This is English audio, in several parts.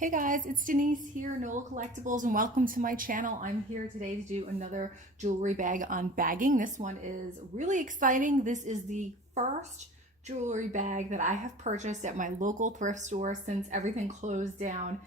Hey guys, it's Denise here, Noel Collectibles, and welcome to my channel. I'm here today to do another jewelry bag unbagging. This one is really exciting. This is the first jewelry bag that I have purchased at my local thrift store since everything closed down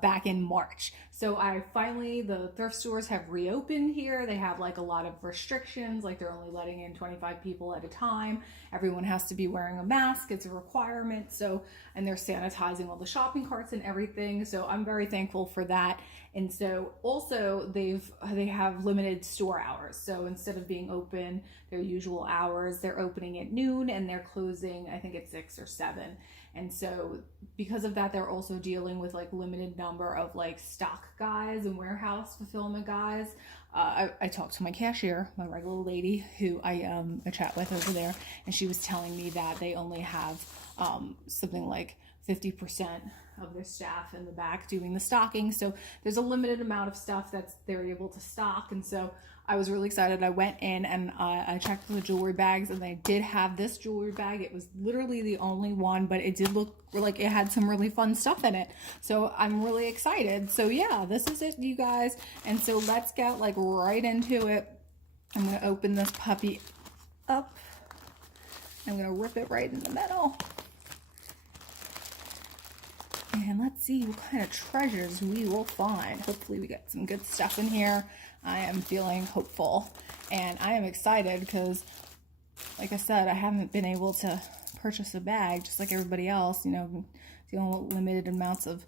back in March. So the thrift stores have reopened here. They have like a lot of restrictions, like they're only letting in 25 people at a time. Everyone has to be wearing a mask. It's a requirement. So, and they're sanitizing all the shopping carts and everything. So I'm very thankful for that. And so also they have limited store hours. So instead of being open their usual hours, they're opening at noon and they're closing, I think it's 6 or 7. And so because of that, they're also dealing with like limited number of like stock guys and warehouse fulfillment guys. I talked to my cashier, my regular lady who I chat with over there, and she was telling me that they only have something like 50% of their staff in the back doing the stocking. So there's a limited amount of stuff that they're able to stock. And so I was really excited. I went in and I checked the jewelry bags, and they did have this jewelry bag. It was literally the only one, but it did look like it had some really fun stuff in it. So I'm really excited. So yeah, this is it, you guys. And so let's get like right into it. I'm gonna open this puppy up. I'm gonna rip it right in the middle. And let's see what kind of treasures we will find. Hopefully we get some good stuff in here. I am feeling hopeful and I am excited because, like I said, I haven't been able to purchase a bag just like everybody else, you know, dealing with limited amounts of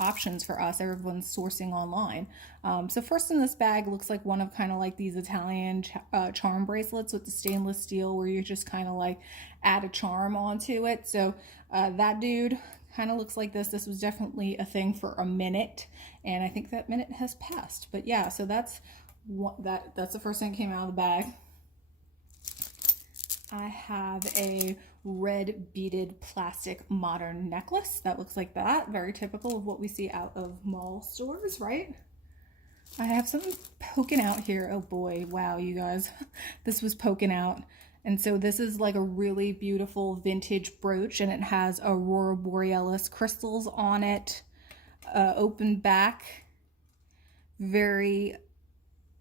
options for us. Everyone's sourcing online. So first in this bag looks like one of kind of like these Italian charm bracelets with the stainless steel where you just kind of like add a charm onto it. So that dude kind of looks like this. This was definitely a thing for a minute, and I think that minute has passed. But yeah, so that's the first thing that came out of the bag. I have a red beaded plastic modern necklace that looks like that. Very typical of what we see out of mall stores, right? I have something poking out here. Oh boy, wow, you guys. This was poking out. And so this is like a really beautiful vintage brooch, and it has Aurora Borealis crystals on it. Open back. Very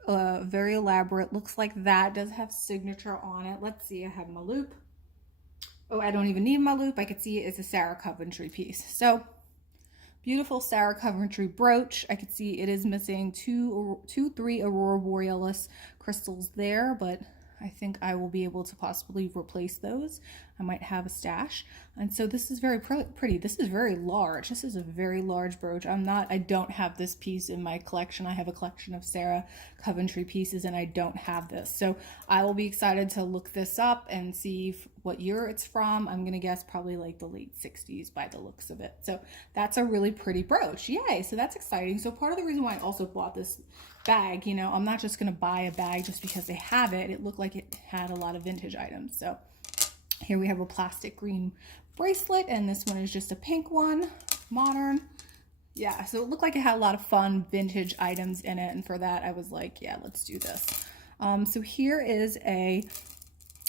elaborate. Looks like that. Does have signature on it. Let's see. I have my loop. Oh, I don't even need my loop. I could see it as a Sarah Coventry piece. So beautiful Sarah Coventry brooch. I could see it is missing three Aurora Borealis crystals there, but I think I will be able to possibly replace those. I might have a stash. And so this is very pretty. This is very large. This is a very large brooch. I don't have this piece in my collection. I have a collection of Sarah Coventry pieces and I don't have this. So I will be excited to look this up and see what year it's from. I'm going to guess probably like the late 60s by the looks of it. So that's a really pretty brooch. Yay. So that's exciting. So part of the reason why I also bought this bag, you know, I'm not just going to buy a bag just because they have it. It looked like it had a lot of vintage items. So here we have a plastic green bracelet, and this one is just a pink one, modern. Yeah, so it looked like it had a lot of fun vintage items in it, and for that I was like, yeah, let's do this. So here is a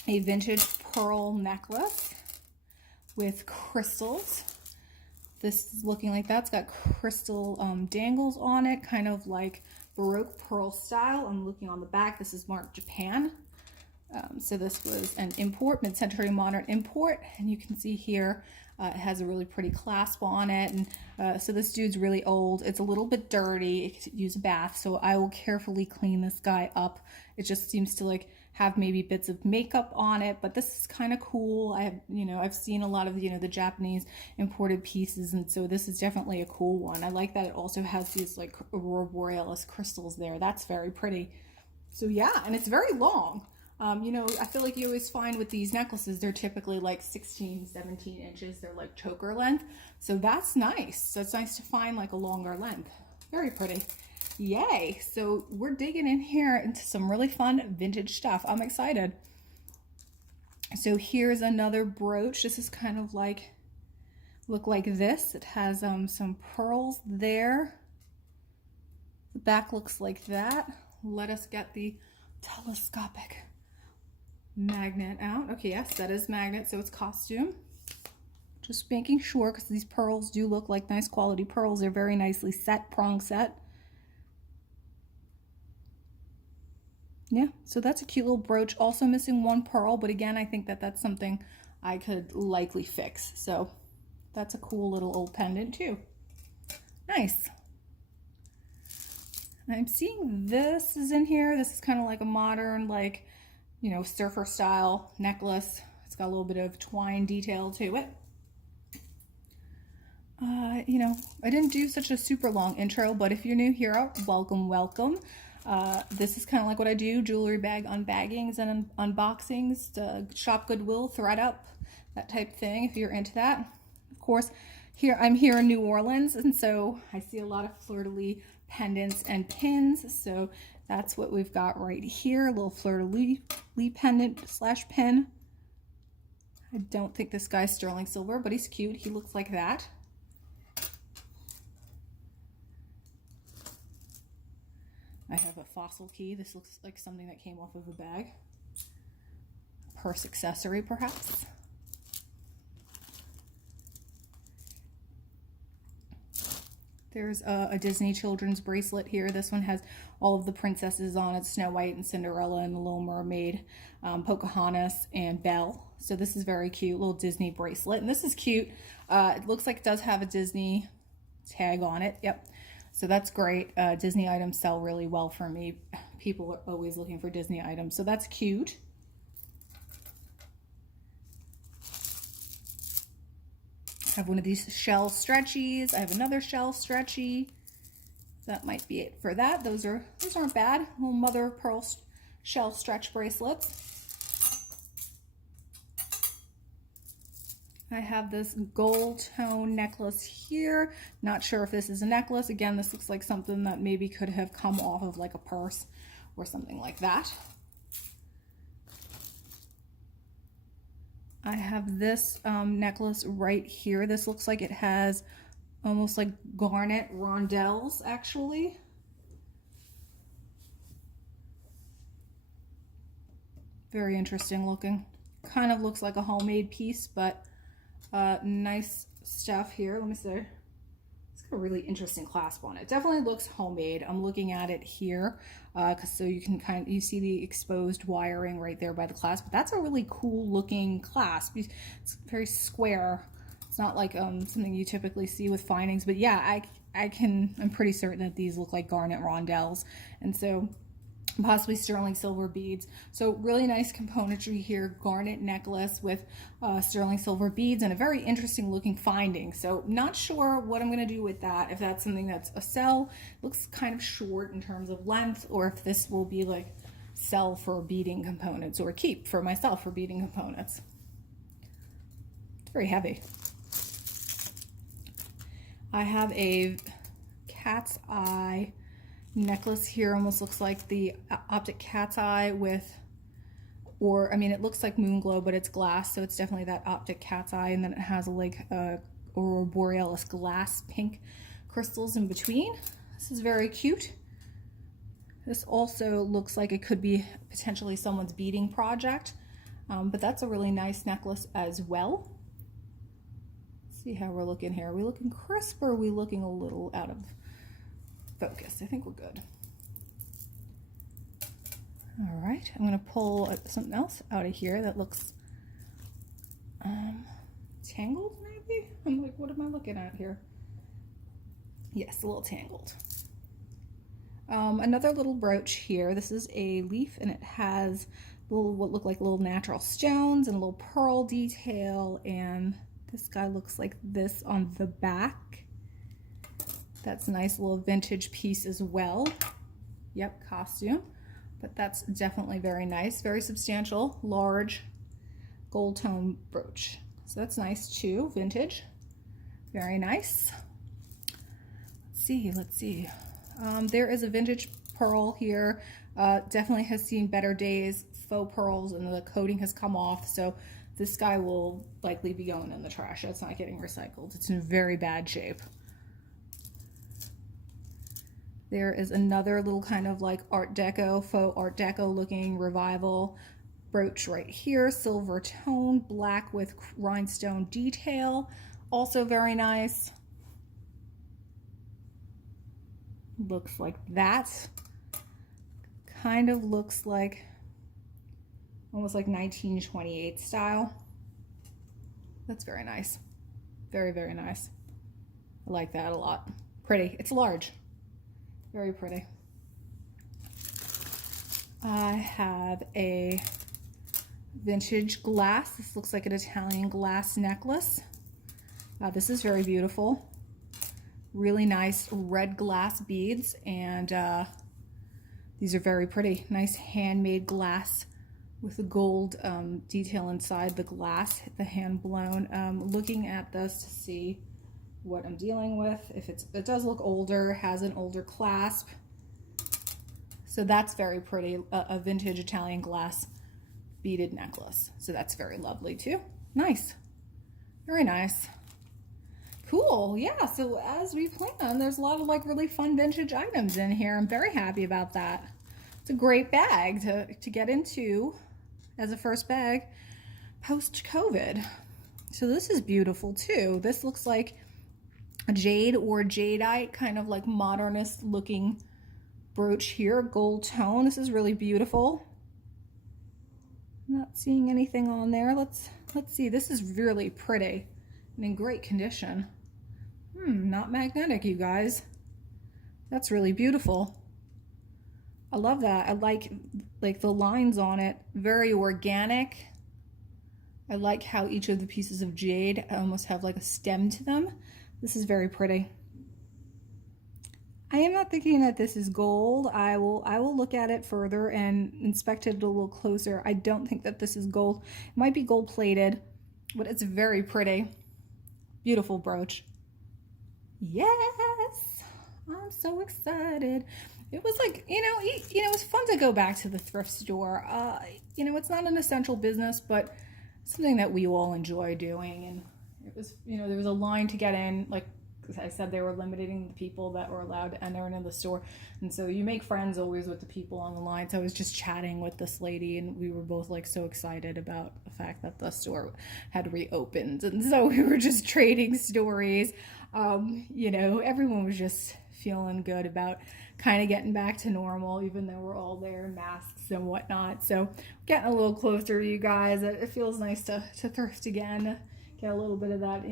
vintage pearl necklace with crystals. This is looking like that. It's got crystal dangles on it, kind of like Baroque pearl style. I'm looking on the back. This is marked Japan. So this was an import, mid-century modern import, and you can see here it has a really pretty clasp on it. And so this dude's really old. It's a little bit dirty. It could use a bath, so I will carefully clean this guy up. It just seems to like have maybe bits of makeup on it, but this is kind of cool. I've seen a lot of, the Japanese imported pieces, and so this is definitely a cool one. I like that it also has these like Aurora Borealis crystals there. That's very pretty. So yeah, and it's very long. I feel like you always find with these necklaces, they're typically like 16, 17 inches. They're like choker length. So that's nice. So it's nice to find like a longer length. Very pretty. Yay. So we're digging in here into some really fun vintage stuff. I'm excited. So here's another brooch. This is kind of like, look like this. It has some pearls there. The back looks like that. Let us get the telescopic magnet out. Okay, yes, that is magnet, so it's costume. Just making sure, because these pearls do look like nice quality pearls. They're very nicely set, prong set. Yeah, so that's a cute little brooch. Also missing one pearl, but again, I think that that's something I could likely fix. So that's a cool little old pendant too. Nice. I'm seeing this is in here. This is kind of like a modern, like, you know, surfer style necklace. It's got a little bit of twine detail to it. You know, I didn't do such a super long intro, but if you're new here, welcome, welcome. This is kind of like what I do, jewelry bag unbaggings and unboxings, shop Goodwill, thread up, that type thing, if you're into that. Of course, I'm here in New Orleans, and so I see a lot of fleur-de-lis pendants and pins, so that's what we've got right here, a little fleur-de-lis pendant slash pin. I don't think this guy's sterling silver, but he's cute. He looks like that. I have a fossil key. This looks like something that came off of a bag. Purse accessory, perhaps. There's a Disney children's bracelet here. This one has all of the princesses on it, Snow White and Cinderella and the Little Mermaid, Pocahontas and Belle. So this is very cute, little Disney bracelet. And this is cute. It looks like it does have a Disney tag on it. Yep. So that's great. Disney items sell really well for me. People are always looking for Disney items. So that's cute. I have one of these shell stretchies. I have another shell stretchy. That might be it for that. Those aren't bad. Little mother of pearl shell stretch bracelets. I have this Goldtone necklace here. Not sure if this is a necklace. Again, this looks like something that maybe could have come off of like a purse or something like that. I have this necklace right here. This looks like it has almost like garnet rondelles, actually. Very interesting looking. Kind of looks like a homemade piece, but nice stuff here. Let me see. It's got a really interesting clasp on it. Definitely looks homemade. I'm looking at it here, so you can you see the exposed wiring right there by the clasp. But that's a really cool looking clasp. It's very square. It's not like something you typically see with findings. But yeah, I'm pretty certain that these look like garnet rondelles, and so possibly sterling silver beads. So really nice componentry here, garnet necklace with sterling silver beads and a very interesting looking finding. So not sure what I'm going to do with that, if that's something that's a sell, looks kind of short in terms of length, or if this will be like sell for beading components or keep for myself for beading components. It's very heavy. I have a cat's eye necklace here. Almost looks like the optic cat's eye with, or I mean, it looks like moon glow, but it's glass, so it's definitely that optic cat's eye. And then it has like aurora borealis glass pink crystals in between. This is very cute. This also looks like it could be potentially someone's beading project, but that's a really nice necklace as well. Let's see how we're looking here. Are we looking crisp, or are we looking a little out of focus? I think we're good. All right, I'm going to pull something else out of here that looks tangled, maybe? I'm like, what am I looking at here? Yes, a little tangled. Another little brooch here. This is a leaf, and it has little, what look like little natural stones and a little pearl detail, and this guy looks like this on the back. That's a nice little vintage piece as well. Yep, costume. But that's definitely very nice. Very substantial, large gold tone brooch. So that's nice too, vintage. Very nice. Let's see. There is a vintage pearl here. Definitely has seen better days. Faux pearls, and the coating has come off. So this guy will likely be going in the trash. It's not getting recycled. It's in very bad shape. There is another little kind of like Art Deco, faux Art Deco looking revival brooch right here, silver tone, black with rhinestone detail. Also very nice. Looks like that. Kind of looks like almost like 1928 style. That's very nice. Very, very nice. I like that a lot. Pretty. It's large. Very pretty. I have a vintage glass. This looks like an Italian glass necklace. This is very beautiful. Really nice red glass beads, and these are very pretty. Nice handmade glass with the gold detail inside the glass, the hand blown. Looking at this to see what I'm dealing with. If it does look older, has an older clasp. So that's very pretty, a vintage Italian glass beaded necklace. So that's very lovely too. Nice, very nice. Cool, yeah, so as we planned, there's a lot of like really fun vintage items in here. I'm very happy about that. It's a great bag to get into as a first bag post-COVID. So this is beautiful too. This looks like a jade or jadeite, kind of like modernist looking brooch here, gold tone. This is really beautiful. I'm not seeing anything on there. Let's see. This is really pretty and in great condition. Not magnetic, you guys. That's really beautiful. I love that. I like the lines on it. Very organic. I like how each of the pieces of jade almost have like a stem to them. This is very pretty. I am not thinking that this is gold. I will look at it further and inspect it a little closer. I don't think that this is gold. It might be gold plated, but it's very pretty. Beautiful brooch. Yes, I'm so excited. It was like, it was fun to go back to the thrift store. It's not an essential business, but something that we all enjoy doing. And it was, there was a line to get in, like I said, they were limiting the people that were allowed to enter into the store. And so you make friends always with the people on the line. So I was just chatting with this lady, and we were both like so excited about the fact that the store had reopened. And so we were just trading stories. Everyone was just feeling good about kind of getting back to normal, even though we're all there in masks and whatnot. So getting a little closer to you guys. It feels nice to thrift again, get a little bit of that,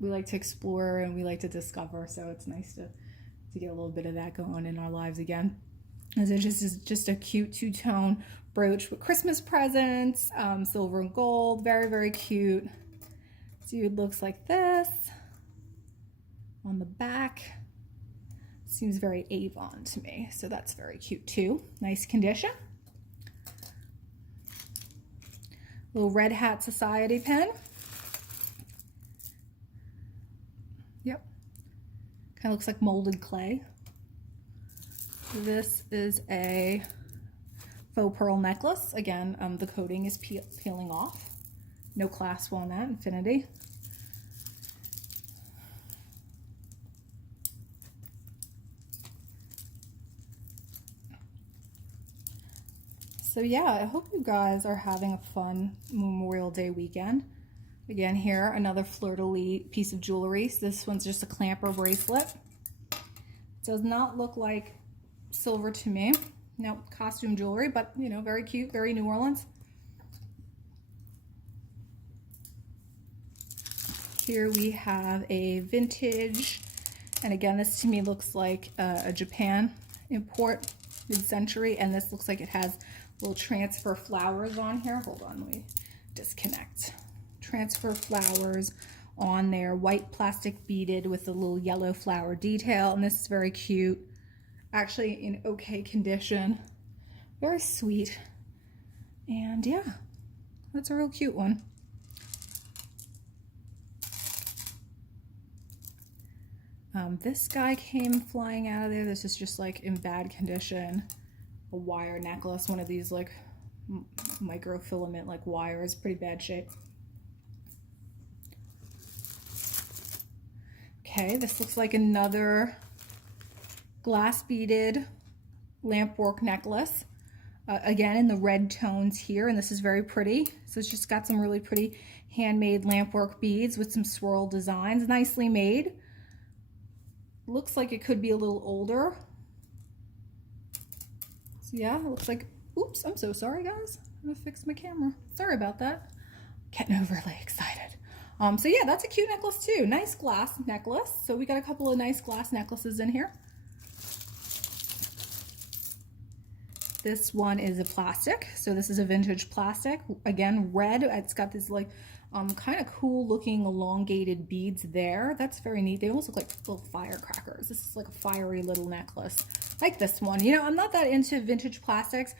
we like to explore and we like to discover, so it's nice to get a little bit of that going in our lives again. And so just a cute two-tone brooch with Christmas presents, silver and gold, very, very cute. Dude looks like this on the back. Seems very Avon to me, so that's very cute too. Nice condition. Little Red Hat Society pen. Yep. Kind of looks like molded clay. This is a faux pearl necklace. Again, the coating is peeling off. No clasp on that, infinity. So yeah, I hope you guys are having a fun Memorial Day weekend. Again, here, another fleur-de-lis piece of jewelry. So this one's just a clamper bracelet. Does not look like silver to me. No, costume jewelry, but very cute, very New Orleans. Here we have a vintage, and again, this to me looks like a Japan import, mid-century, and this looks like it has little transfer flowers on here. Hold on, let me disconnect. Transfer flowers on there, white plastic beaded with a little yellow flower detail, and this is very cute. Actually in okay condition, very sweet, and yeah, that's a real cute one. This guy came flying out of there. This is just like in bad condition, a wire necklace, one of these like microfilament like wires, pretty bad shape. Okay, this looks like another glass beaded lampwork necklace. again in the red tones here, and this is very pretty. So it's just got some really pretty handmade lampwork beads with some swirl designs, nicely made. Looks like it could be a little older. So yeah, it looks like, oops, I'm so sorry guys. I'm gonna fix my camera. Sorry about that. Getting overly excited. So yeah, that's a cute necklace too. Nice glass necklace. So we got a couple of nice glass necklaces in here. This one is a plastic. So this is a vintage plastic. Again, red. It's got this like kind of cool looking elongated beads there. That's very neat. They almost look like little firecrackers. This is like a fiery little necklace. Like this one. You know, I'm not that into vintage plastics.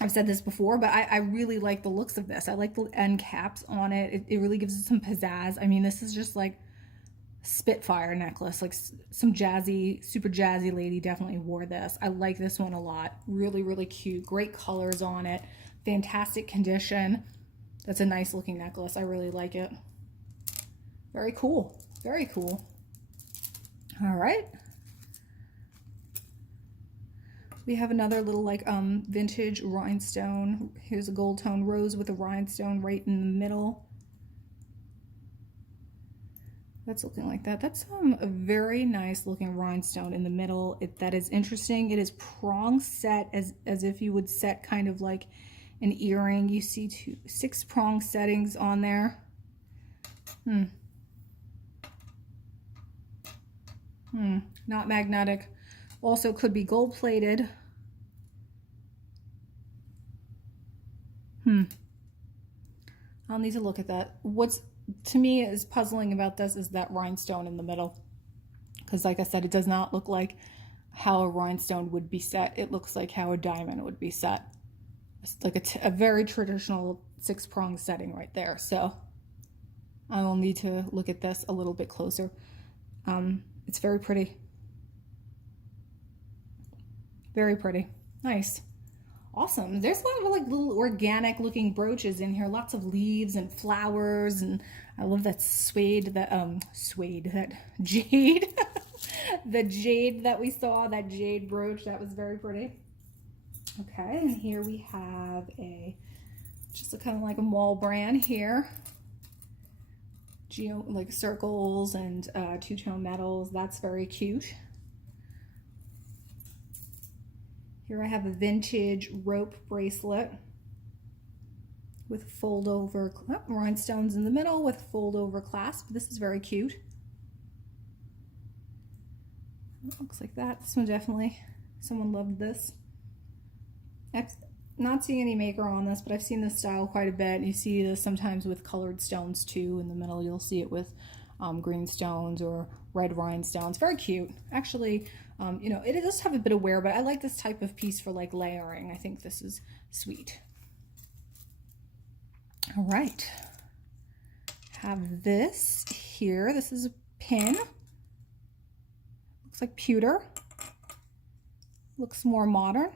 I've said this before, but I really like the looks of this. I like the end caps on it. It really gives it some pizzazz. I mean, this is just like Spitfire necklace, like some jazzy, super jazzy lady definitely wore this. I like this one a lot. Really, really cute. Great colors on it. Fantastic condition. That's a nice looking necklace. I really like it. Very cool. Very cool. All right. We have another little like vintage rhinestone. Here's a gold tone rose with a rhinestone right in the middle. That's looking like that. That's a very nice looking rhinestone in the middle. That is interesting. It is prong set as if you would set kind of like an earring. You see 6 prong settings on there. Not magnetic. Also could be gold plated. I'll need to look at that. What's to me is puzzling about this is that rhinestone in the middle. Because like I said, it does not look like how a rhinestone would be set. It looks like how a diamond would be set. It's like a very traditional 6-prong setting right there. So I will need to look at this a little bit closer. It's very pretty. Very pretty. Nice. Awesome. There's a lot of like little organic looking brooches in here. Lots of leaves and flowers, and I love that suede, that jade. The jade that we saw, that jade brooch, that was very pretty. Okay, and here we have just a kind of like a mall brand here. Like circles and two-tone metals. That's very cute. Here I have a vintage rope bracelet with fold over rhinestones in the middle with fold over clasp. This is very cute. It looks like that. This one definitely, someone loved this. I've not seen any maker on this, but I've seen this style quite a bit. You see this sometimes with colored stones too. In the middle, you'll see it with green stones or red rhinestones. Very cute. Actually, you know, it does have a bit of wear, but I like this type of piece for like layering. I think this is sweet. All right. Have this here. This is a pin. Looks like pewter. Looks more modern.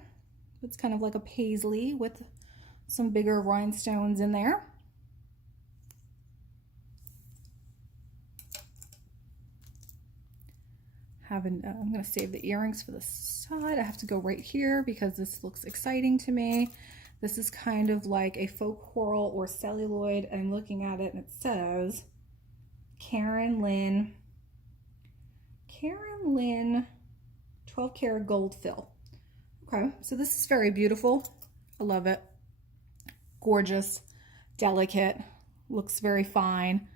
It's kind of like a paisley with some bigger rhinestones in there. I'm going to save the earrings for the side. I have to go right here because this looks exciting to me. This is kind of like a faux coral or celluloid. I'm looking at it and it says Karen Lynn 12 karat gold fill. Okay, so this is very beautiful. I love it. Gorgeous, delicate, looks very fine.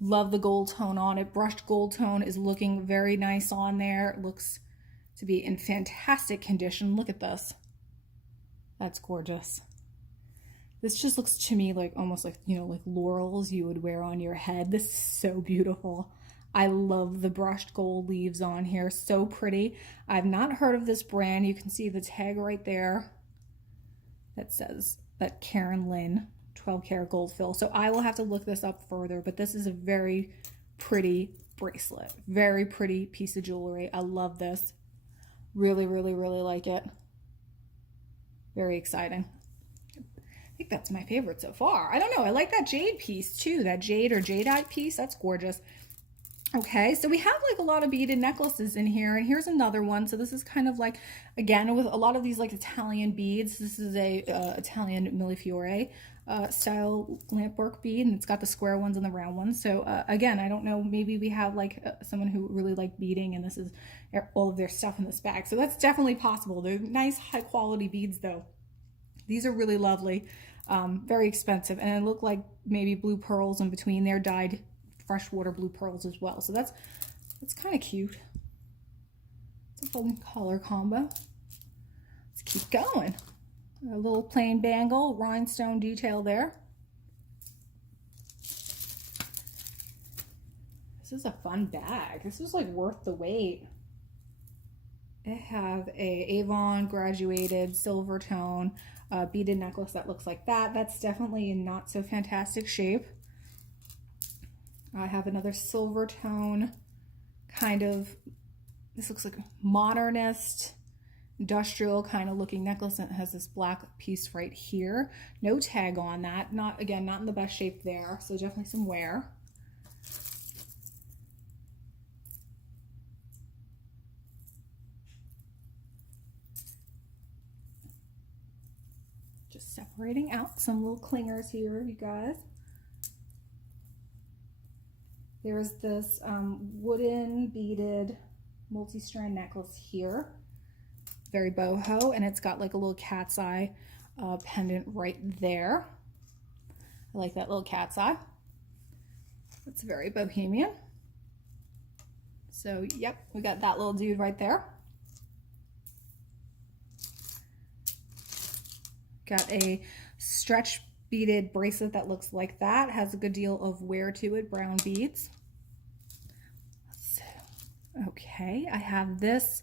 Love the gold tone on it. Brushed gold tone is looking very nice on there. It looks to be in fantastic condition. Look at this. That's gorgeous. This just looks to me like almost like, you know, like laurels you would wear on your head. This is so beautiful. I love the brushed gold leaves on here. So pretty. I've not heard of this brand. You can see the tag right there that says that Karen Lynn 12 karat gold fill. So I will have to look this up further, but this is a very pretty bracelet. Very pretty piece of jewelry. I love this. Really, really, really like it. Very exciting. I think that's my favorite so far. I don't know. I like that jade piece too. That jade or jadeite piece. That's gorgeous. Okay, so we have like a lot of beaded necklaces in here, and here's another one. So this is kind of like, again, with a lot of these like Italian beads. This is a Italian millefiore style lampwork bead, and it's got the square ones and the round ones. So again, I don't know, maybe we have like someone who really liked beading, and this is all of their stuff in this bag. So that's definitely possible. They're nice, high quality beads though. These are really lovely, very expensive, and it look like maybe blue pearls in between there, dyed freshwater blue pearls as well. So that's kind of cute. It's a fun color combo. Let's keep going. A little plain bangle, rhinestone detail there. This is a fun bag. This is like worth the wait. I have a Avon graduated Silvertone beaded necklace that looks like that. That's definitely in not so fantastic shape. I have another Silvertone kind of, this looks like a modernist, industrial kind of looking necklace, and it has this black piece right here. No tag on that. Not, again, not in the best shape there, so definitely some wear. Just separating out some little clingers here, you guys. There's this wooden beaded multi-strand necklace here, very boho, and it's got like a little cat's eye pendant right there. I like that little cat's eye. It's very bohemian. So yep, we got that little dude right there. Got a stretch beaded bracelet that looks like that, has a good deal of wear to it, brown beads. Okay, I have this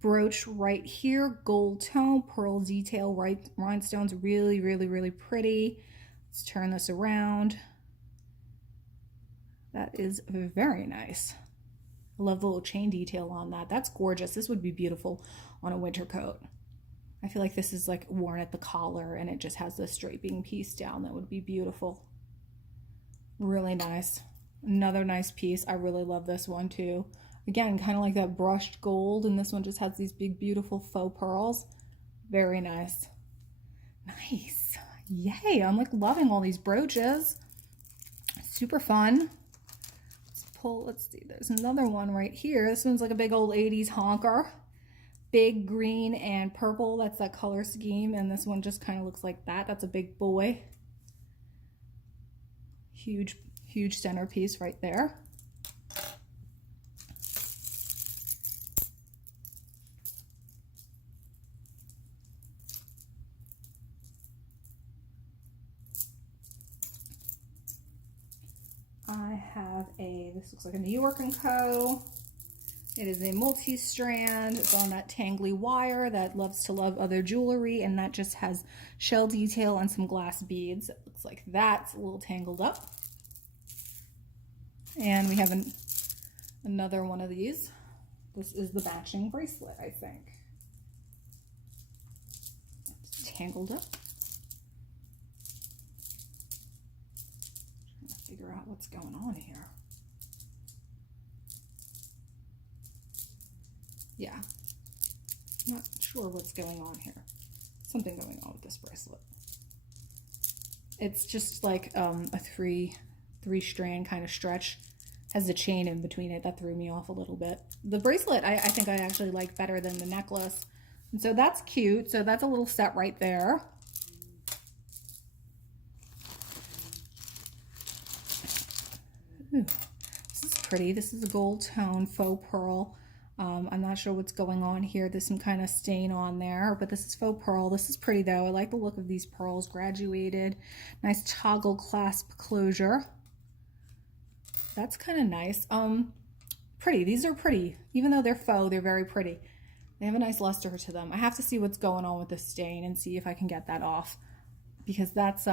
brooch right here, gold tone, pearl detail, rhinestones, really, really, really pretty. Let's turn this around. That is very nice. I love the little chain detail on that. That's gorgeous. This would be beautiful on a winter coat. I feel like this is like worn at the collar, and it just has this draping piece down. That would be beautiful. Really nice. Another nice piece. I really love this one too. Again, kind of like that brushed gold, and this one just has these big, beautiful faux pearls. Very nice. Nice. Yay, I'm like loving all these brooches. Super fun. Let's see, there's another one right here. This one's like a big old 80s honker. Big green and purple, that's that color scheme, and this one just kind of looks like that. That's a big boy. Huge, huge centerpiece right there. I have this looks like a New York & Co. It is a multi-strand. It's on that tangly wire that loves to love other jewelry, and that just has shell detail and some glass beads. It looks like that's a little tangled up. And we have another one of these. This is the matching bracelet, I think. It's tangled up. Trying to figure out what's going on here. Yeah, I'm not sure what's going on here. Something going on with this bracelet. It's just like a three strand kind of stretch. Has a chain in between it. That threw me off a little bit. The bracelet I think I actually like better than the necklace. And so that's cute. So that's a little set right there. Ooh, this is pretty. This is a gold tone faux pearl. I'm not sure what's going on here. There's some kind of stain on there, but this is faux pearl. This is pretty though. I like the look of these pearls. Graduated. Nice toggle clasp closure. That's kind of nice. Pretty. These are pretty. Even though they're faux, they're very pretty. They have a nice luster to them. I have to see what's going on with this stain and see if I can get that off, because that's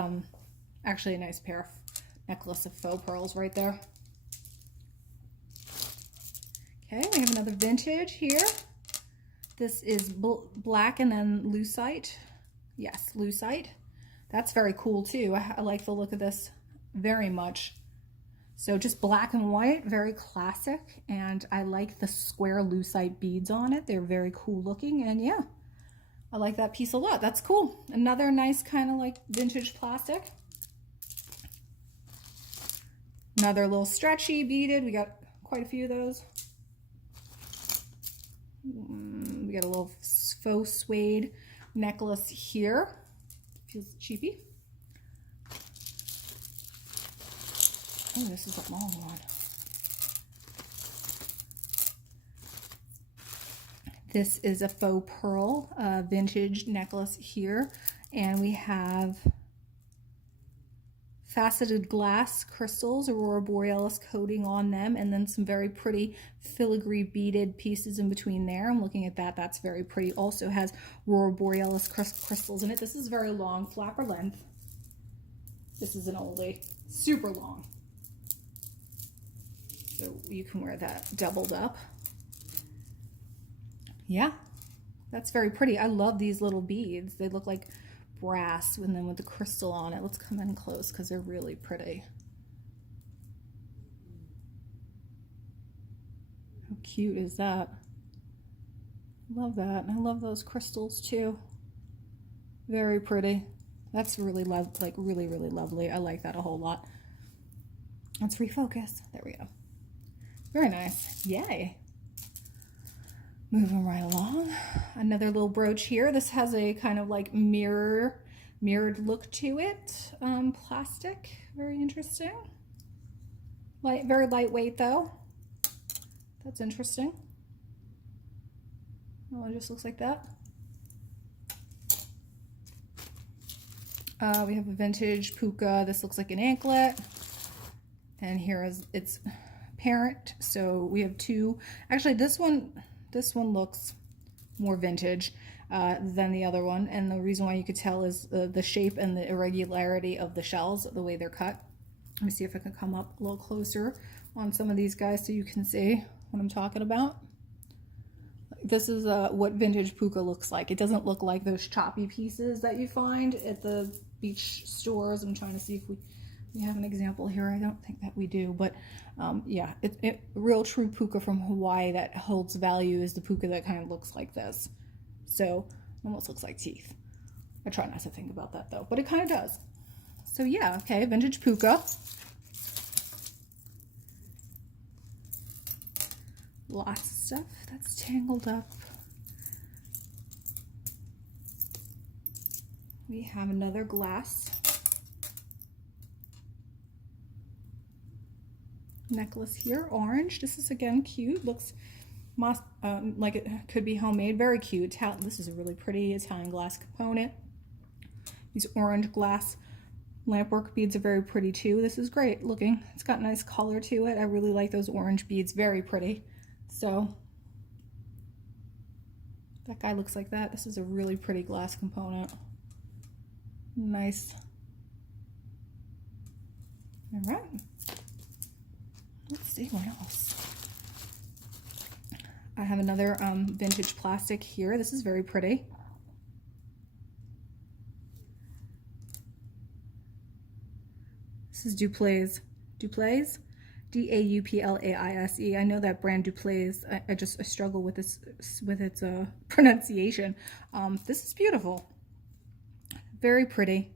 actually a nice pair of necklace of faux pearls right there. Okay, we have another vintage here. This is black and then lucite. Yes, lucite. That's very cool too. I like the look of this very much. So just black and white, very classic. And I like the square lucite beads on it. They're very cool looking. And yeah, I like that piece a lot. That's cool. Another nice kind of like vintage plastic. Another little stretchy beaded. We got quite a few of those. We got a little faux suede necklace here. Feels cheapy. Oh, this is a long one. This is a faux pearl vintage necklace here. And we have faceted glass crystals, aurora borealis coating on them, and then some very pretty filigree beaded pieces in between there. I'm looking at that. That's very pretty. Also has aurora borealis crystals in it. This is very long, flapper length. This is an oldie, super long. So you can wear that doubled up. Yeah, that's very pretty. I love these little beads. They look like brass and then with the crystal on it. Let's come in close because they're really pretty. How cute is that? Love that. And I love those crystals too. Very pretty. That's really really lovely. I like that a whole lot. Let's refocus. There we go. Very nice. Yay. Moving right along. Another little brooch here. This has a kind of like mirrored look to it. Plastic. Very interesting. Very lightweight though. That's interesting. Oh, it just looks like that. We have a vintage puka. This looks like an anklet. And here is its parent. So we have two. Actually, this one looks more vintage than the other one. And the reason why you could tell is the shape and the irregularity of the shells, the way they're cut. Let me see if I can come up a little closer on some of these guys so you can see what I'm talking about. This is what vintage puka looks like. It doesn't look like those choppy pieces that you find at the beach stores. I'm trying to see if we have an example here. I don't think that we do, but yeah, real true puka from Hawaii that holds value is the puka that kind of looks like this. So almost looks like teeth. I try not to think about that though, but it kind of does. So yeah, okay, vintage puka. Lots of stuff that's tangled up. We have another glass necklace here, orange. This is again cute. Looks like it could be homemade. Very cute. This is a really pretty Italian glass component. These orange glass lampwork beads are very pretty too. This is great looking. It's got nice color to it. I really like those orange beads. Very pretty. So that guy looks like that. This is a really pretty glass component. Nice. All right. Let's see what else. I have another vintage plastic here. This is very pretty. This is Duplaise. Duplaise? D-A-U-P-L-A-I-S-E. I know that brand Duplaise. I struggle with its pronunciation. This is beautiful. Very pretty.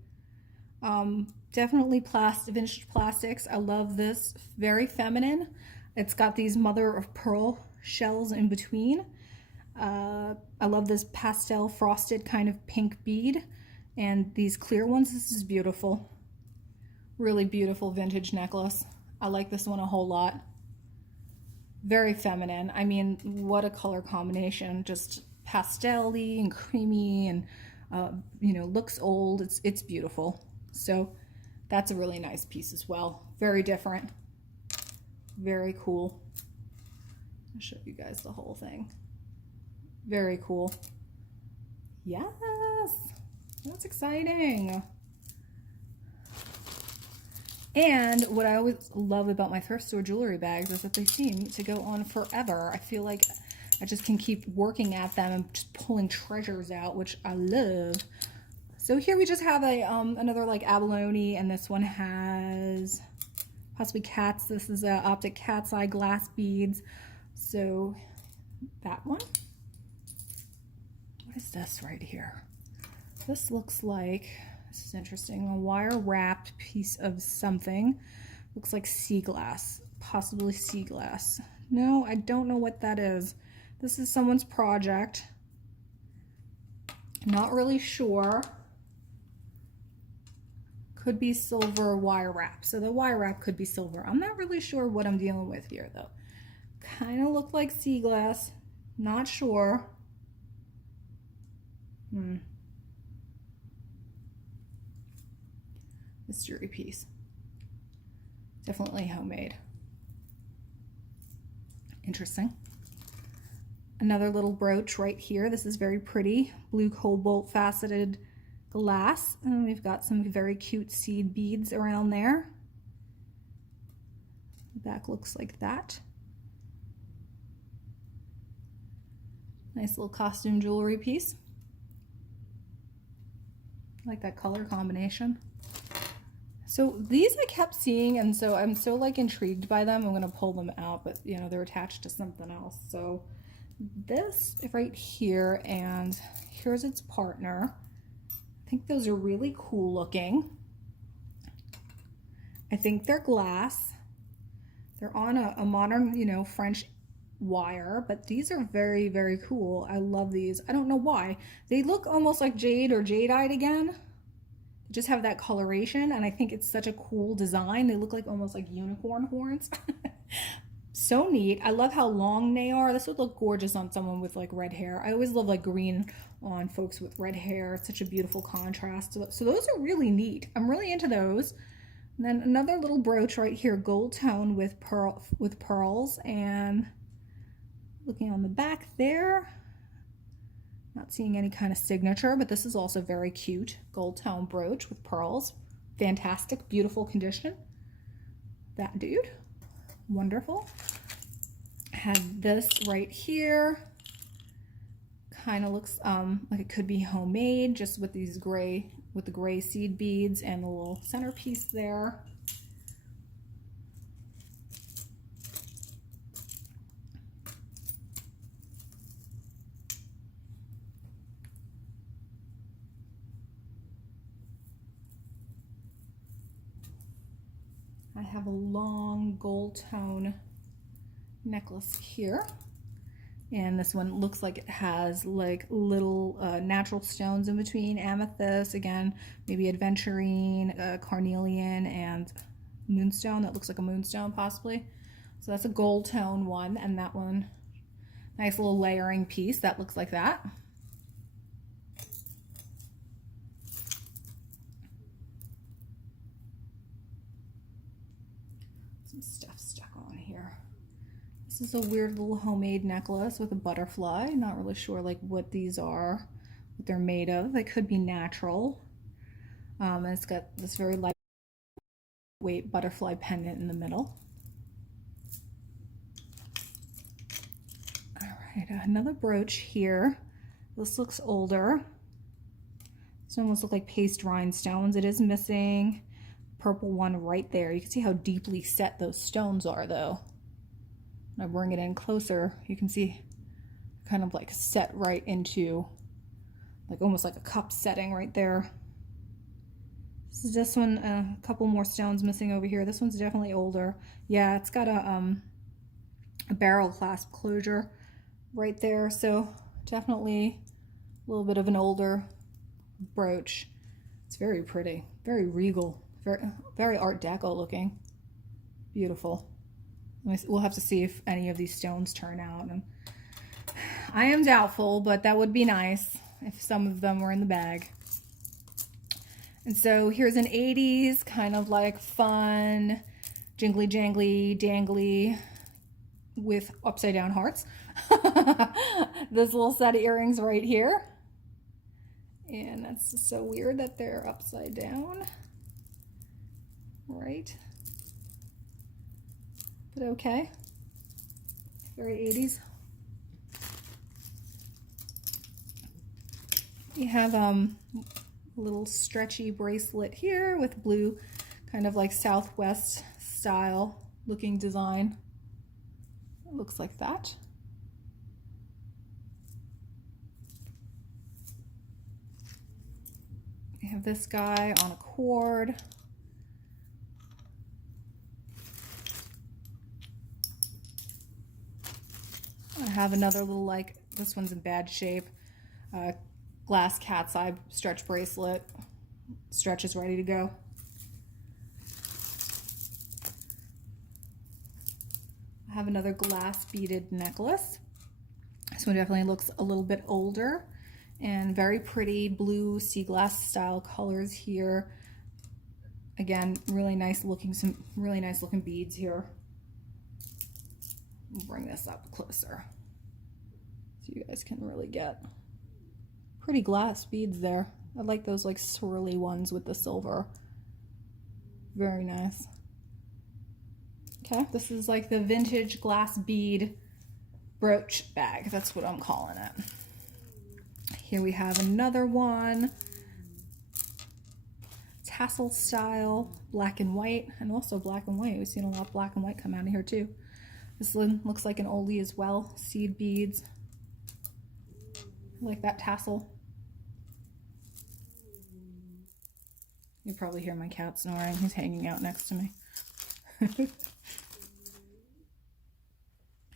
Definitely vintage plastics. I love this. Very feminine. It's got these mother of pearl shells in between. I love this pastel frosted kind of pink bead and these clear ones. This is beautiful. Really beautiful vintage necklace. I like this one a whole lot. Very feminine. I mean, what a color combination. Just pastel-y and creamy and you know, looks old. It's beautiful. So that's a really nice piece as well. Very different. Very cool. I'll show you guys the whole thing. Very cool. Yes, that's exciting. And what I always love about my thrift store jewelry bags is that they seem to go on forever. I feel like I just can keep working at them and just pulling treasures out, which I love. So here we just have a another like abalone, and this one has possibly cats. This is a optic cat's eye glass beads. So that one. What is this right here? This looks like, this is interesting, a wire wrapped piece of something. Looks like sea glass, possibly sea glass. No, I don't know what that is. This is someone's project. Not really sure. Could be silver wire wrap. So the wire wrap could be silver. I'm not really sure what I'm dealing with here though. Kind of looked like sea glass. Not sure. Mystery piece. Definitely homemade. Interesting. Another little brooch right here. This is very pretty. Blue cobalt faceted glass. And we've got some very cute seed beads around there. The back looks like that. Nice little costume jewelry piece. I like that color combination. So these I kept seeing, and so I'm so like intrigued by them. I'm gonna pull them out, but you know, they're attached to something else. So this right here, and here's its partner. I think those are really cool looking. I think they're glass. They're on a modern, you know, French wire, but these are very, very cool. I love these. I don't know why. They look almost like jade or jadeite again. They just have that coloration, and I think it's such a cool design. They look like almost like unicorn horns. So neat. I love how long they are. This would look gorgeous on someone with like red hair. I always love like green on folks with red hair. It's such a beautiful contrast. So those are really neat. I'm really into those. And then another little brooch right here, gold tone with pearls, and looking on the back there, not seeing any kind of signature, but this is also very cute. Gold tone brooch with pearls. Fantastic, beautiful condition. That dude, wonderful. Had this right here. Kind of looks like it could be homemade, just with these gray, with the gray seed beads and the little centerpiece there. I have a long gold tone necklace here, and this one looks like it has like little natural stones in between, amethyst, again, maybe adventurine, carnelian, and moonstone. That looks like a moonstone possibly. So that's a gold tone one, and that one, nice little layering piece that looks like that. Some stuff stuck on here. This is a weird little homemade necklace with a butterfly. Not really sure like what these are, what they're made of. They could be natural. And it's got this very lightweight butterfly pendant in the middle. All right, another brooch here. This looks older. This almost looks like paste rhinestones. It is missing purple one right there. You can see how deeply set those stones are though. When I bring it in closer, you can see kind of like set right into like almost like a cup setting right there. This is this one, a couple more stones missing over here. This one's definitely older. Yeah, it's got a barrel clasp closure right there, so definitely a little bit of an older brooch. It's very pretty, very regal. Very Art Deco looking. Beautiful. We'll have to see if any of these stones turn out. And I am doubtful, but that would be nice if some of them were in the bag. And so here's an 80s kind of like fun, jingly jangly, dangly with upside down hearts. This little set of earrings right here. And that's just so weird that they're upside down. Right, but okay, very 80s. You have a little stretchy bracelet here with blue, kind of like southwest style looking design. It looks like that. We have this guy on a cord. I have another little, like, this one's in bad shape. Glass cat's eye stretch bracelet. Stretch is ready to go. I have another glass beaded necklace. This one definitely looks a little bit older and very pretty blue sea glass style colors here. Again, really nice looking, some really nice looking beads here. I'll bring this up closer so you guys can really get pretty glass beads there. I like those like swirly ones with the silver. Very nice. Okay, this is like the vintage glass bead brooch bag. That's what I'm calling it. Here we have another one. Tassel style, black and white, and also black and white. We've seen a lot of black and white come out of here too. This one looks like an oldie as well. Seed beads. I like that tassel. You probably hear my cat snoring. He's hanging out next to me.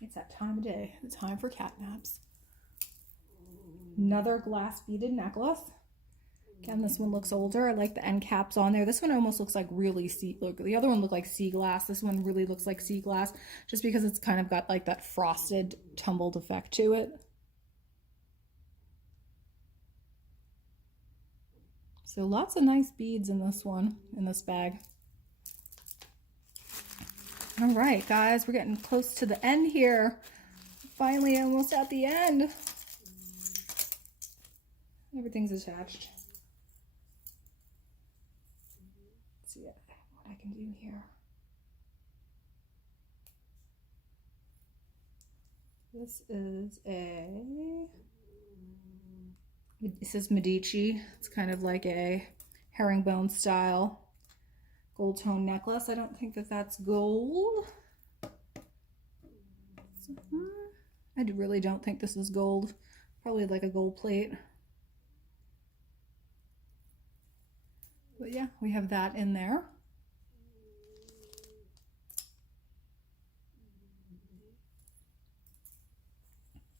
It's that time of day. It's time for cat naps. Another glass beaded necklace. Again, this one looks older. I like the end caps on there. This one almost looks like really sea. Look, the other one looked like sea glass. This one really looks like sea glass, just because it's kind of got like that frosted, tumbled effect to it. So lots of nice beads in this one, in this bag. All right, guys, we're getting close to the end here. Finally, almost at the end. Everything's attached. Let's see what I can do here. This is it says Medici. It's kind of like a herringbone style Goldtone necklace. I don't think that that's gold. I really don't think this is gold. Probably like a gold plate. But yeah, we have that in there.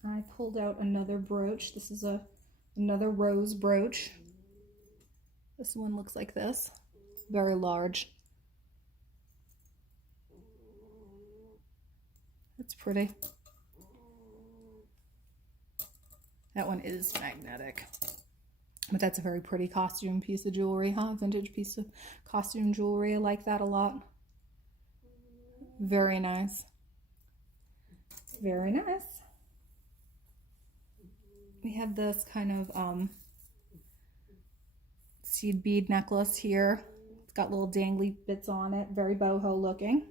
I pulled out another brooch. This is another rose brooch. This one looks like this. Very large. It's pretty. That one is magnetic. But that's a very pretty costume piece of jewelry, huh? Vintage piece of costume jewelry. I like that a lot. Very nice. Very nice. We have this kind of seed bead necklace here. It's got little dangly bits on it. Very boho looking.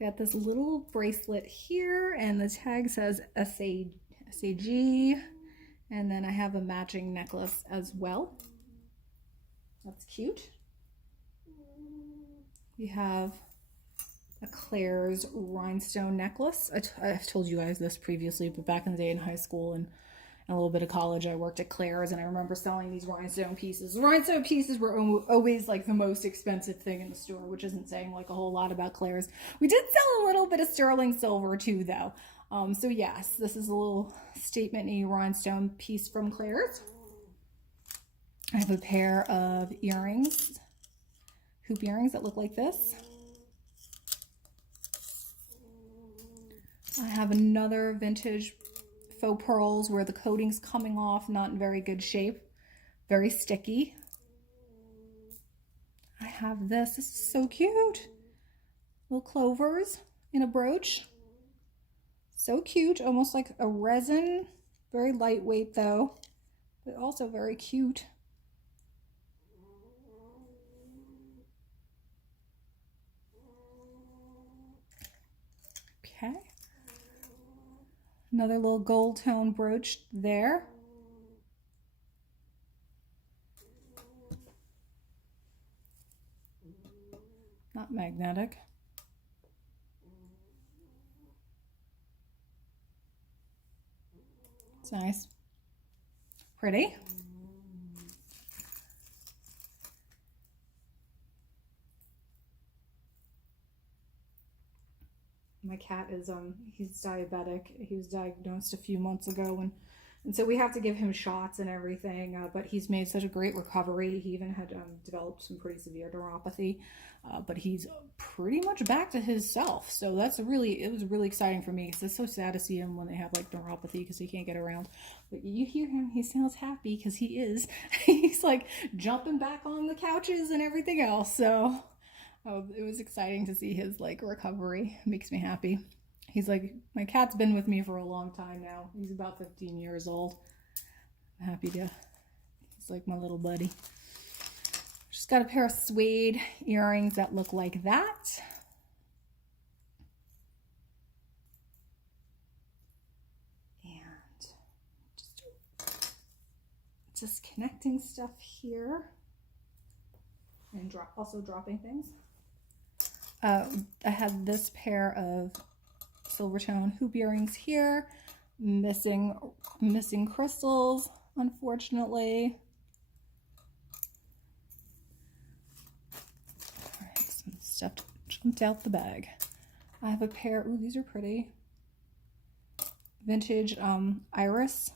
Got this little bracelet here, and the tag says SAG, and then I have a matching necklace as well. That's cute. We have a Claire's Rhinestone necklace. I've told you guys this previously, but back in the day in high school and a little bit of college, I worked at Claire's, and I remember selling these rhinestone pieces. Rhinestone pieces were always like the most expensive thing in the store, which isn't saying like a whole lot about Claire's. We did sell a little bit of sterling silver too, though. So yes, this is a little statement-y rhinestone piece from Claire's. I have a pair of earrings, hoop earrings that look like this. I have another vintage faux pearls where the coating's coming off, not in very good shape, very sticky. I have this. This is so cute. Little clovers in a brooch. So cute, almost like a resin. Very lightweight though, but also very cute. Okay. Another little gold tone brooch there. not magnetic. It's nice. Pretty. My cat is he's diabetic. He was diagnosed a few months ago, and so we have to give him shots and everything, but he's made such a great recovery. He even had developed some pretty severe neuropathy, but he's pretty much back to his self. So it was really exciting for me, because it's so sad to see him when they have like neuropathy because he can't get around. But you hear him, he sounds happy, because he is. He's like jumping back on the couches and everything else. So it was exciting to see his like recovery. It makes me happy. He's like, my cat's been with me for a long time now. He's about 15 years old. I'm happy to, he's like my little buddy. Just got a pair of suede earrings that look like that. And just connecting stuff here. And also dropping things. I had this pair of Silvertone hoop earrings here, missing crystals, unfortunately. All right, some stuff jumped out the bag. I have a pair, ooh, these are pretty. Vintage iris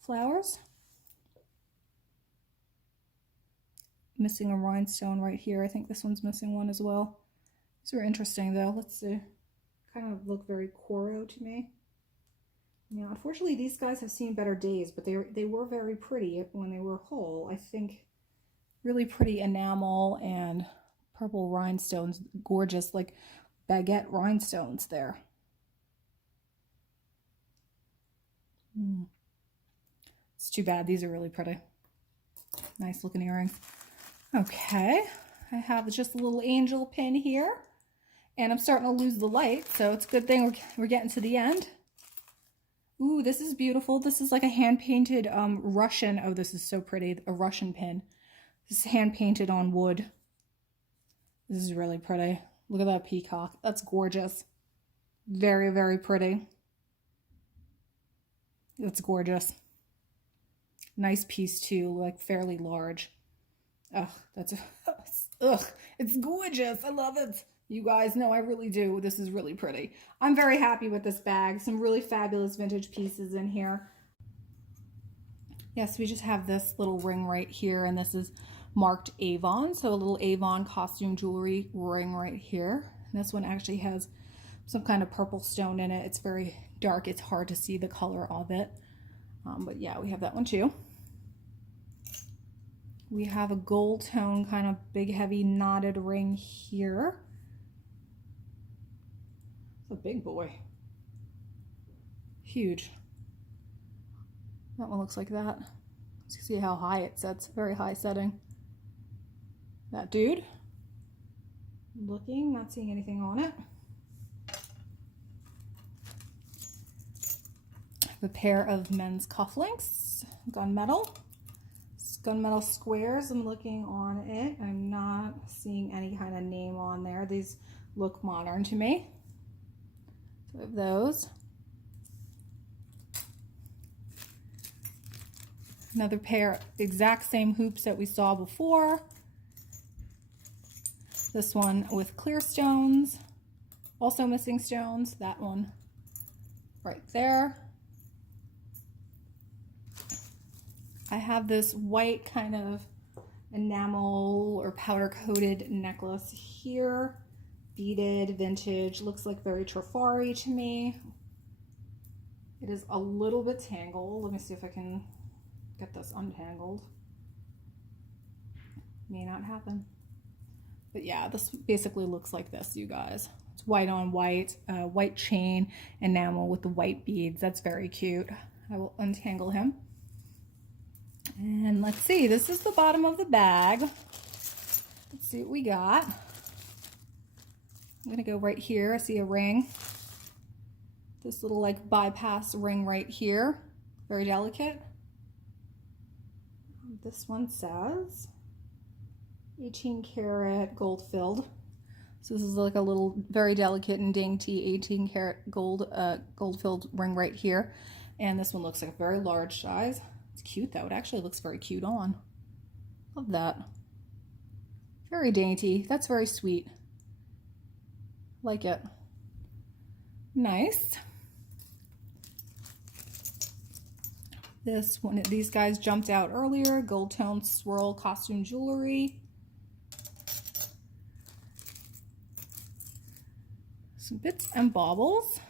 flowers. Missing a rhinestone right here. I think this one's missing one as well. These are interesting though. Let's see. Kind of look very Coro to me. Yeah, unfortunately these guys have seen better days, but they were very pretty when they were whole. I think really pretty enamel and purple rhinestones, gorgeous like baguette rhinestones there. It's too bad. These are really pretty. Nice looking earrings. Okay, I have just a little angel pin here. And I'm starting to lose the light, so it's a good thing we're getting to the end. Ooh, this is beautiful. This is like a hand-painted Russian. Oh, this is so pretty. A Russian pin. This is hand-painted on wood. This is really pretty. Look at that peacock. That's gorgeous. Very, very pretty. That's gorgeous. Nice piece too, like fairly large. Ugh, it's gorgeous. I love it. You guys know I really do. This is really pretty. I'm very happy with this bag. Some really fabulous vintage pieces in here. Yes, we just have this little ring right here, and this is marked Avon. So a little Avon costume jewelry ring right here. And this one actually has some kind of purple stone in it. It's very dark. It's hard to see the color of it. But yeah, we have that one too. We have a gold tone kind of big heavy knotted ring here. It's a big boy. Huge. That one looks like that. You can see how high it sets. Very high setting. That dude. Looking, not seeing anything on it. I have a pair of men's cufflinks, gunmetal. Gunmetal squares. I'm looking on it. I'm not seeing any kind of name on there. These look modern to me. So I have those. Another pair, exact same hoops that we saw before. This one with clear stones, also missing stones. That one right there. I have this white kind of enamel or powder coated necklace here. Beaded, vintage, looks like very Trifari to me. It is a little bit tangled. Let me see if I can get this untangled. May not happen. But yeah, this basically looks like this, you guys. It's white on white, white chain enamel with the white beads. That's very cute. I will untangle him. And let's see, this is the bottom of the bag. Let's see what we got. I'm gonna go right here. I see a ring. This little like bypass ring right here. Very delicate. This one says, 18 karat gold filled. So this is like a little very delicate and dainty 18 karat gold filled ring right here. And this one looks like a very large size. It's cute though. It actually looks very cute on. Love that. Very dainty. That's very sweet. Like it. Nice. This one, these guys jumped out earlier. Goldtone swirl costume jewelry. Some bits and baubles.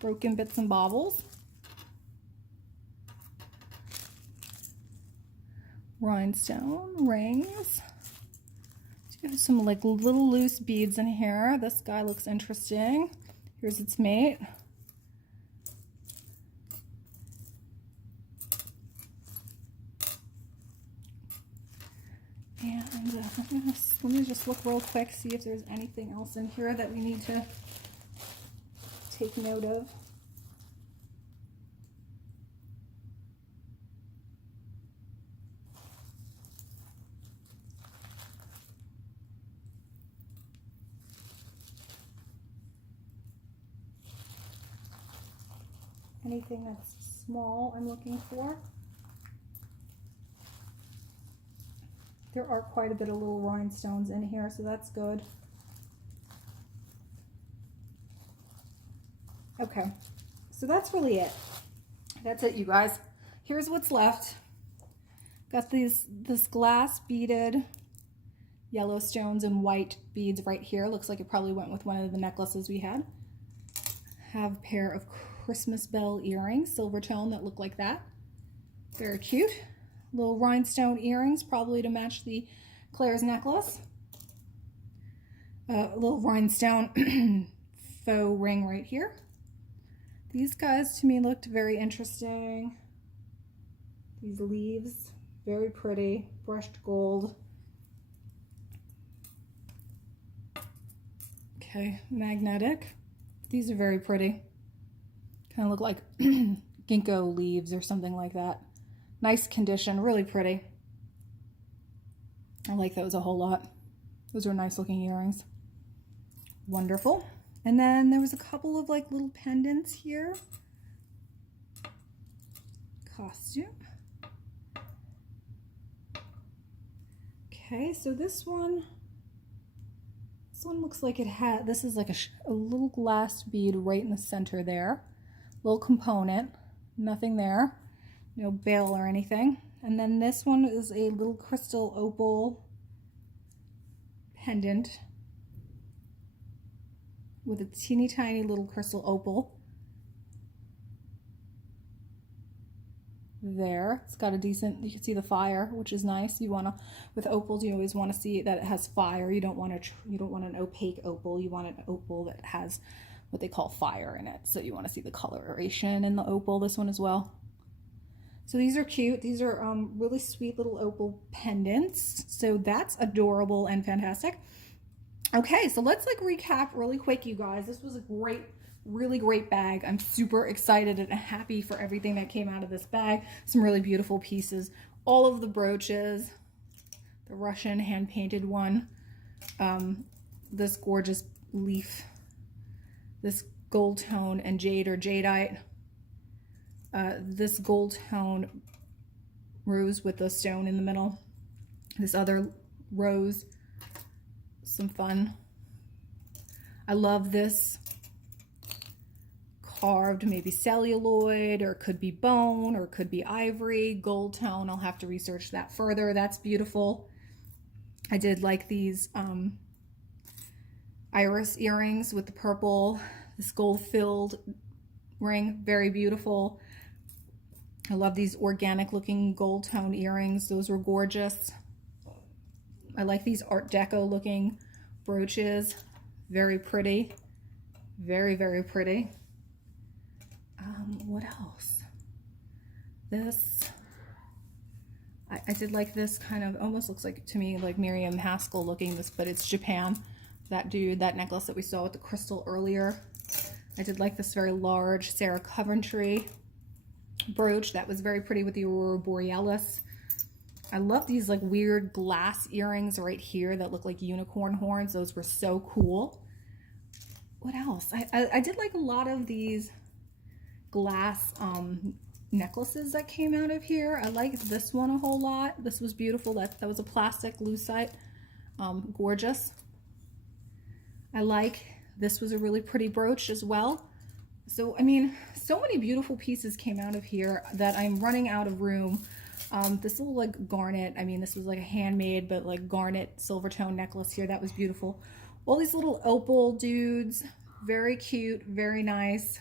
Broken bits and baubles. Rhinestone rings. So you have some like little loose beads in here. This guy looks interesting. Here's its mate. And let me just look real quick, see if there's anything else in here that we need to take note of. Anything that's small I'm looking for. There are quite a bit of little rhinestones in here, so that's good. Okay, so that's really it. That's it, you guys. Here's what's left. Got this glass beaded yellow stones and white beads right here. Looks like it probably went with one of the necklaces we had. Have a pair of Christmas bell earrings, Silvertone, that look like that. Very cute. Little rhinestone earrings, probably to match the Claire's necklace. A little rhinestone faux ring right here. These guys to me looked very interesting. These leaves, very pretty, brushed gold. Okay, magnetic. These are very pretty. Kind of look like ginkgo leaves or something like that. Nice condition, really pretty. I like those a whole lot. Those are nice looking earrings. Wonderful. And then there was a couple of like little pendants here. Costume. Okay, so this one looks like it had, this is like a little glass bead right in the center there. Little component, nothing there. No bail or anything. And then this one is a little crystal opal pendant with a teeny tiny little crystal opal. There, it's got a decent, you can see the fire, which is nice. You want to, with opals, you always want to see that it has fire. You don't want an opaque opal. You want an opal that has what they call fire in it. So you want to see the coloration in the opal, this one as well. So these are cute. These are really sweet little opal pendants. So that's adorable and fantastic. Okay, so let's like recap really quick, you guys. This was a great, really great bag. I'm super excited and happy for everything that came out of this bag. Some really beautiful pieces. All of the brooches, the Russian hand-painted one, this gorgeous leaf, this gold tone and jade or jadeite, this gold tone rose with the stone in the middle, this other rose, some fun. I love this carved, maybe celluloid, or it could be bone, or it could be ivory, gold tone. I'll have to research that further. That's beautiful. I did like these iris earrings with the purple, this gold filled ring, very beautiful. I love these organic looking gold tone earrings. Those were gorgeous. I like these Art Deco looking brooches. Very pretty. Very, very pretty. What else? This, I did like this kind of, almost looks like to me like Miriam Haskell looking this, but it's Japan. That dude, that necklace that we saw with the crystal earlier. I did like this very large Sarah Coventry brooch. That was very pretty with the Aurora Borealis. I love these like weird glass earrings right here that look like unicorn horns. Those were so cool. What else? I did like a lot of these glass necklaces that came out of here. I like this one a whole lot. This was beautiful. That was a plastic lucite. Gorgeous. I like this was a really pretty brooch as well. So I mean, so many beautiful pieces came out of here that I'm running out of room. This little like garnet, I mean this was like a handmade but like garnet Silvertone necklace here, that was beautiful. All these little opal dudes, very cute, very nice.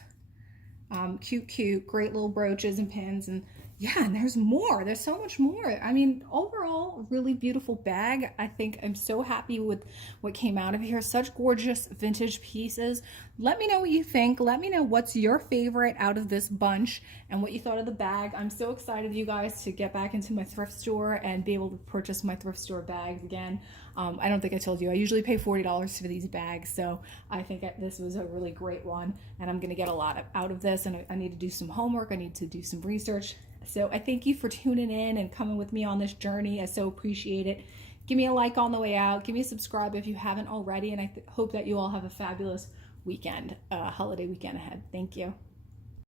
Cute, great little brooches and pins, and yeah, and there's more. There's so much more. I mean, overall, really beautiful bag. I think I'm so happy with what came out of here. Such gorgeous vintage pieces. Let me know what you think. Let me know what's your favorite out of this bunch and what you thought of the bag. I'm so excited, you guys, to get back into my thrift store and be able to purchase my thrift store bags again. I don't think I told you, I usually pay $40 for these bags, so I think this was a really great one, and I'm gonna get a lot out of this, and I need to do some homework, I need to do some research. So I thank you for tuning in and coming with me on this journey. I so appreciate it. Give me a like on the way out, give me a subscribe if you haven't already, and I hope that you all have a fabulous weekend, holiday weekend ahead. Thank you.